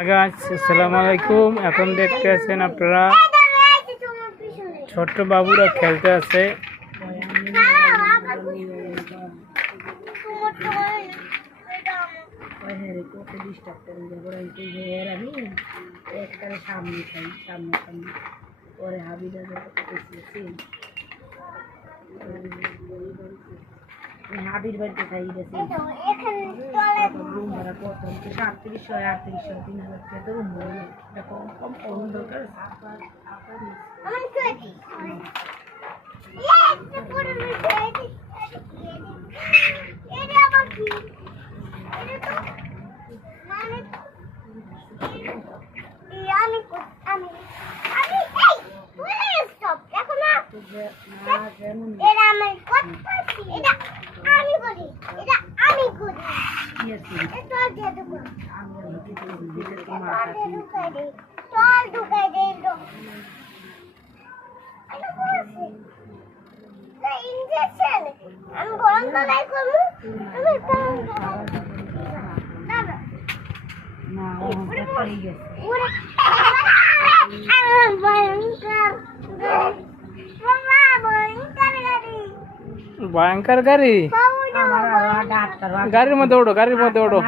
আসসালামু আলাইকুম। এখন দেখতে আছেন আপনারা ছোট্ট বাবুরা খেলতে আছে। হাবির বাড়িতে খাই গেছি রুম ভাড়া কত 3700 3800 3000 টাকা তো রুম ভাড়া দেখো কম কম দরকার আমি গরম তলায় করবো আমি না পড়ে গেছে ভয়ঙ্কর গাড়ি, গাড়ির মধ্যে ওঠো, গাড়ির মধ্যে ওঠো।